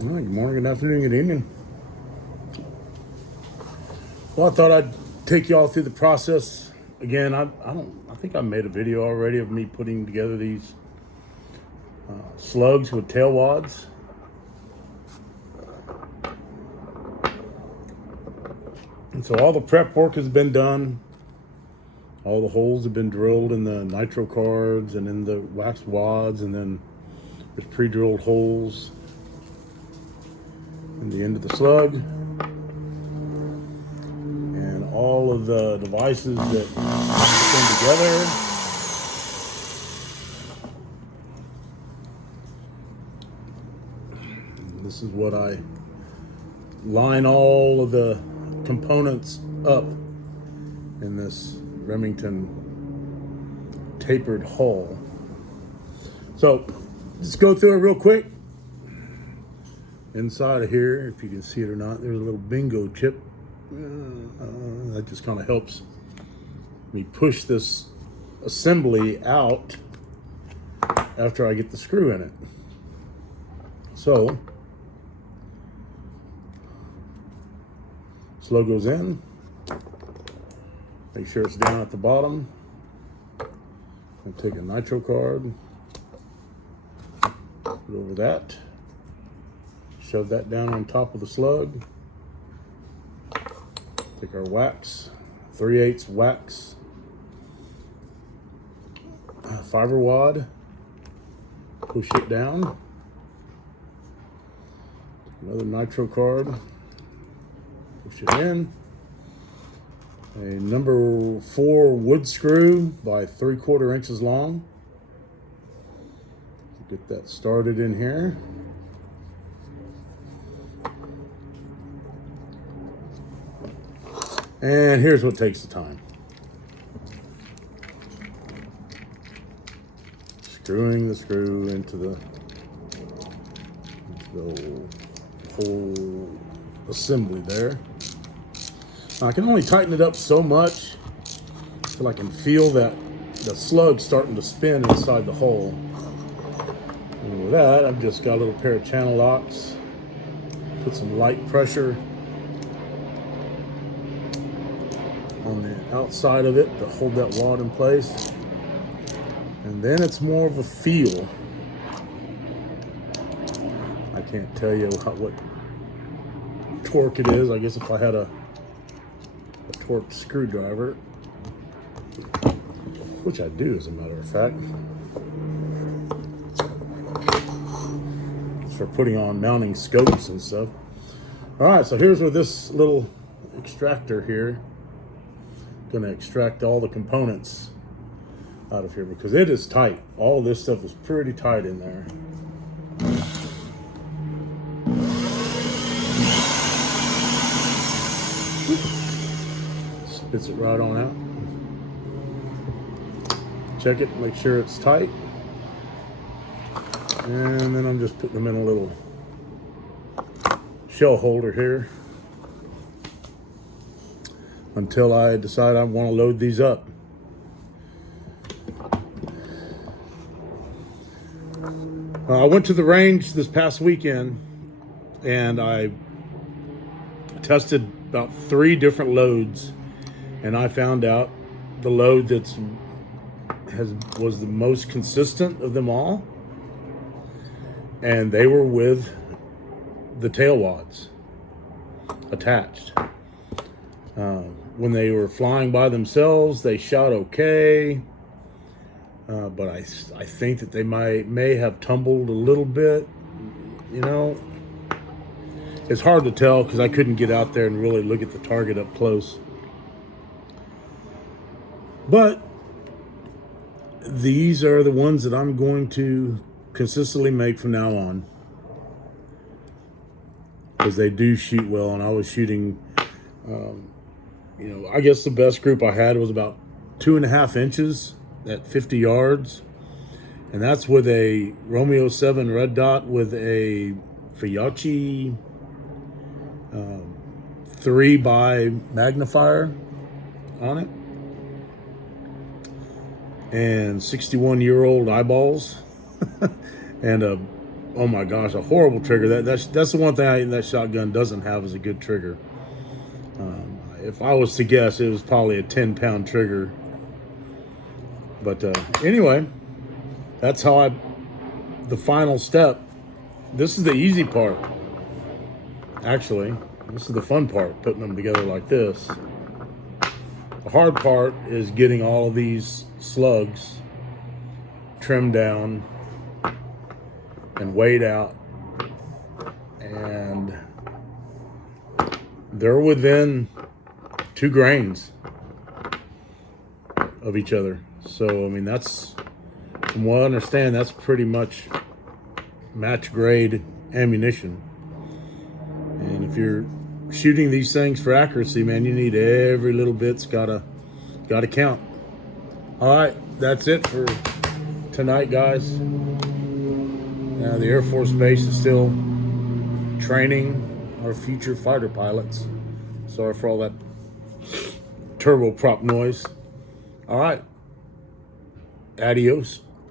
All right, good morning, good afternoon, good evening. Well, I thought I'd take y'all through the process again. I think I made a video already of me putting together these slugs with tail wads. And so all the prep work has been done. All the holes have been drilled in the nitro cards and in the wax wads, and then there's pre-drilled holes in the end of the slug. And all of the devices that put them together. And this is what I line all of the components up in this Remington tapered hull. So let's go through it real quick. Inside of here, if you can see it or not, there's a little bingo chip. That just kind of helps me push this assembly out after I get the screw in it. So slug goes in. Make sure it's down at the bottom. I'll take a nitro card, put over that, shove that down on top of the slug. Take our wax, 3/8 wax fiber wad, push it down. Another nitro card, push it in. A number 4 wood screw by 3/4 inches long. Get that started in here. And here's what takes the time. Screwing the screw into the whole assembly there. Now, I can only tighten it up so much until I can feel that the slug starting to spin inside the hole. And with that, I've just got a little pair of channel locks. Put some light pressure on the outside of it to hold that wad in place. And then it's more of a feel. I can't tell you what torque it is. I guess if I had a torque screwdriver, which I do as a matter of fact, it's for putting on mounting scopes and stuff. All right, so here's where this little extractor here, going to extract all the components out of here because it is tight. All this stuff is pretty tight in there. Spits it right on out. Check it, make sure it's tight. And then I'm just putting them in a little shell holder here until I decide I want to load these up. I went to the range this past weekend and I tested about 3 different loads, and I found out the load was the most consistent of them all, and they were with the tail wads attached. When they were flying by themselves, they shot okay, but I think that they may have tumbled a little bit. You know, it's hard to tell because I couldn't get out there and really look at the target up close. But these are the ones that I'm going to consistently make from now on, because they do shoot well. And I was shooting, I guess the best group I had was about 2.5 inches at 50 yards. And that's with a Romeo 7 red dot with a Fiocchi 3 by magnifier on it, and 61-year-old eyeballs and a oh my gosh, a horrible trigger. That's the one thing that shotgun doesn't have is a good trigger. If I was to guess, it was probably a 10-pound trigger. But anyway, that's how the final step. This is the easy part. Actually, this is the fun part, putting them together like this. The hard part is getting all of these slugs trimmed down and weighed out. And they're within 2 grains of each other. So, I mean, that's, from what I understand, that's pretty much match grade ammunition. And if you're shooting these things for accuracy, man, you need every little bit's gotta count. All right, that's it for tonight, guys. The Air Force Base is still training our future fighter pilots. Sorry for all that turboprop noise. All right, adios.